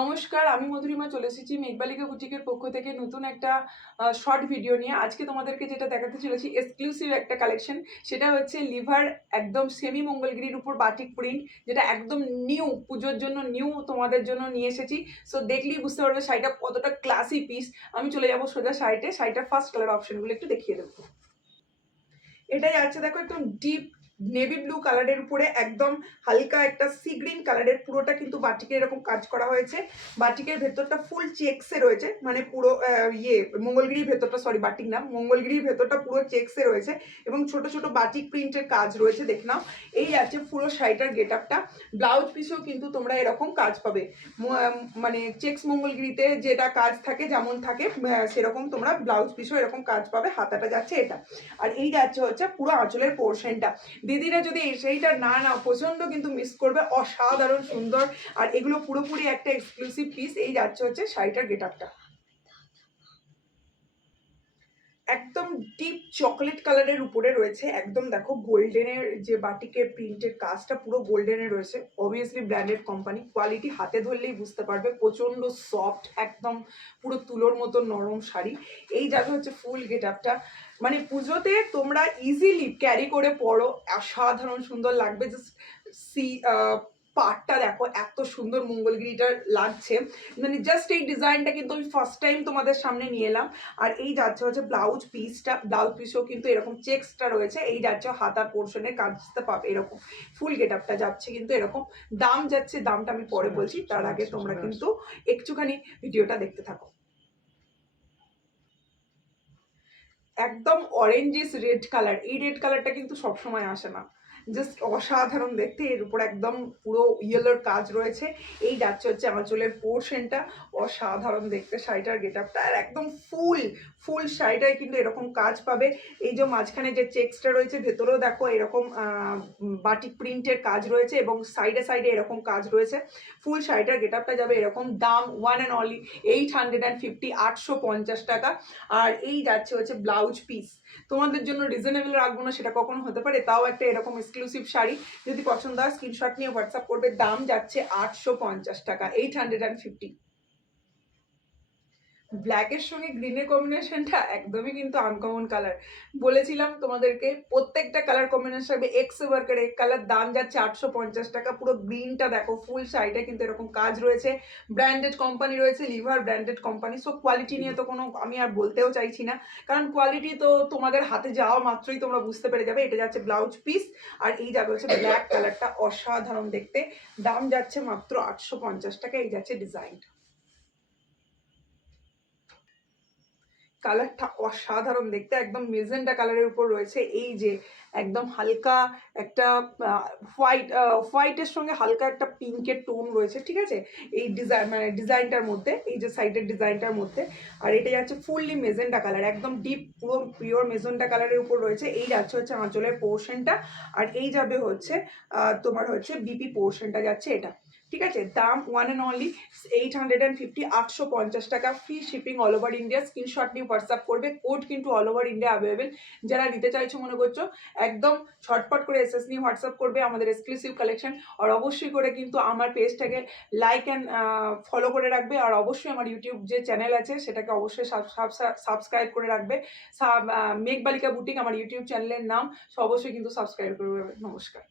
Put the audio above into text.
নমস্কার, আমি মধুরিমা চলে এসেছি মেঘবালিকা বুটিকের পক্ষ থেকে নতুন একটা শর্ট ভিডিও নিয়ে। আজকে তোমাদেরকে যেটা দেখাতে চলেছি এক্সক্লুসিভ একটা কালেকশন। সেটা হচ্ছে লিভার একদম সেমি মঙ্গলগিরির উপর বাটিক প্রিন্ট, যেটা একদম নিউ, পুজোর জন্য নিউ তোমাদের জন্য নিয়ে এসেছি। সো দেখলেই বুঝতে পারবে শাড়িটা কতটা ক্লাসি পিস। আমি চলে যাবো সোজা শাড়িটার ফার্স্ট কালার অপশনগুলো একটু দেখিয়ে দেবো। এটাই আছে, দেখো একদম ডিপ নেভি ব্লু কালারের উপরে একদম হালকা একটা সি গ্রিন কালারের, পুরোটা কিন্তু বাটিকের এরকম কাজ করা হয়েছে। বাটিকের ভেতরটা ফুল চেক্সে রয়েছে, মানে পুরো মঙ্গলগিরির ভেতরটা, সরি বাটিক না, মঙ্গলগিরির ভেতরটা পুরো চেক্সে রয়েছে এবং ছোট ছোট বাটিক প্রিন্টের কাজ রয়েছে, দেখে নাও। এই আছে পুরো শাড়িটার গেট আপটা। ব্লাউজ পিসেও কিন্তু তোমরা এরকম কাজ পাবে, মানে চেক্স মঙ্গলগিরিতে যেটা কাজ থাকে যেমন থাকে সেরকম তোমরা ব্লাউজ পিসেও এরকম কাজ পাবে। হাতাটা যাচ্ছে এটা, আর এই যাচ্ছে হচ্ছে পুরো আঁচলের পোর্শনটা। দিদিরা যদি সেইটা না নাও প্রচন্ড কিন্তু মিস করবে, অসাধারণ সুন্দর। আর এগুলো পুরোপুরি একটা এক্সক্লুসিভ পিস। এই যাচ্ছে হচ্ছে শাড়িটার গেট আপটা, একদম ডিপ চকলেট কালারের উপরে রয়েছে। একদম দেখো গোল্ডেনের যে বাটিকের প্রিন্টের কাজটা পুরো গোল্ডেনের রয়েছে। অবভিয়াসলি ব্র্যান্ডেড কোম্পানি, কোয়ালিটি হাতে ধরলেই বুঝতে পারবে, প্রচন্ড সফট, একদম পুরো তুলোর মতো নরম শাড়ি। এই যাবে হচ্ছে ফুল গেট আপটা, মানে পুজোতে তোমরা ইজিলি ক্যারি করে পরো, অসাধারণ সুন্দর লাগবে। জাস্ট সি পাটটা দেখো এত সুন্দর মঙ্গলগিরিটার লাগছে, মানে জাস্ট এই ডিজাইনটা কিন্তু আমি ফার্স্ট টাইম তোমাদের সামনে নিয়ে এলাম। আর এই যাচ্ছে হচ্ছে ব্লাউজ পিসটা, ব্লাউজ পিসও কিন্তু এরকম চেক্সটা রয়েছে। এই যাচ্ছে হাতার পোর্শনের কাজটা পাবে এরকম, ফুল গেট আপটা যাচ্ছে কিন্তু এরকম। দাম যাচ্ছে, দামটা আমি পরে বলছি, তার আগে তোমরা কিন্তু একটুখানি ভিডিওটা দেখতে থাকো। একদম অরেঞ্জিস রেড কালার, এই রেড কালারটা কিন্তু সবসময় আসে না, জাস্ট অসাধারণ দেখতে। এর উপর একদম পুরো ইয়েলোর কাজ রয়েছে। এই যাচ্ছে হচ্ছে আমার চুলের পোর্শনটা, অসাধারণ দেখতে শাড়িটার গেট আপটা। আর একদম ফুল ফুল শাড়িটায় কিন্তু এরকম কাজ পাবে। এই যে মাঝখানে যে চেক্সটা রয়েছে, ভেতরেও দেখো এরকম বাটিক প্রিন্টের কাজ রয়েছে এবং সাইডে সাইডে এরকম কাজ রয়েছে। ফুল শাড়িটার গেট আপটা যাবে এরকম। দাম ওয়ান অ্যান্ড অনলি 850, 850 টাকা। আর এই যাচ্ছে হচ্ছে ব্লাউজ পিস। তোমাদের জন্য রিজনেবল রাখবো না সেটা কখনো হতে পারে, তাও একটা এরকম এক্সক্লুসিভ শাড়ি যদি পছন্দ হয় স্ক্রিনশট নিয়ে হোয়াটসঅ্যাপ করবে। দাম যাচ্ছে 850 টাকা, 850। ব্ল্যাকের সঙ্গে গ্রিনের কম্বিনেশনটা একদমই কিন্তু আনকমন কালার। বলেছিলাম তোমাদেরকে প্রত্যেকটা কালার কম্বিনেশন হবে এক্স ওয়ার্কের এক কালার। দাম যাচ্ছে 850 টাকা। পুরো গ্রিনটা দেখো, ফুল শাড়িটা কিন্তু এরকম কাজ রয়েছে। ব্র্যান্ডেড কোম্পানি রয়েছে, liver branded company. So quality নিয়ে তো কোনো আমি আর বলতেও চাইছি না, কারণ কোয়ালিটি তো তোমাদের হাতে যাওয়া মাত্রই তোমরা বুঝতে পেরে যাবে। এটা যাচ্ছে ব্লাউজ পিস, আর এই যাবে হচ্ছে ব্ল্যাক কালারটা, অসাধারণ দেখতে। দাম যাচ্ছে মাত্র 850 টাকা। এই যাচ্ছে ডিজাইনটা, কালারটা অসাধারণ দেখতে, একদম মেজেন্টা কালারের উপর রয়েছে। এই যে একদম হালকা একটা হোয়াইটের সঙ্গে হালকা একটা পিঙ্কের টোন রয়েছে, ঠিক আছে, এই ডিজাইন মানে ডিজাইনটার মধ্যে, এই যে সাইডের ডিজাইনটার মধ্যে। আর এটা যাচ্ছে ফুললি মেজেন্টা কালার, একদম ডিপ পুরো পিওর মেজেন্টা কালারের উপর রয়েছে। এই যাচ্ছে হচ্ছে আঁচলের পোর্শনটা, আর এই যাবে হচ্ছে তোমার হচ্ছে বিপি পোর্শনটা যাচ্ছে এটা, ঠিক আছে। দাম ওয়ান অ্যান্ড অনলি 850, 850 টাকা। Free shipping all over India. Screenshot নিয়ে হোয়াটসঅ্যাপ করবে। কোড কিন্তু অল ওভার ইন্ডিয়া অ্যাভেলেবেল। যারা নিতে চাইছো মনে করছো, একদম ছটপট করে এসএস নিয়ে হোয়াটসঅ্যাপ করবে আমাদের এক্সক্লুসিভ কালেকশন। আর অবশ্যই করে কিন্তু আমার পেজটাকে লাইক অ্যান্ড ফলো করে রাখবে। আর অবশ্যই আমার ইউটিউব যে চ্যানেল আছে সেটাকে অবশ্যই সাবস্ক্রাইব করে রাখবে। মেঘবালিকা বুটিক আমার ইউটিউব চ্যানেলের নাম, সো অবশ্যই কিন্তু সাবস্ক্রাইব করবে। নমস্কার।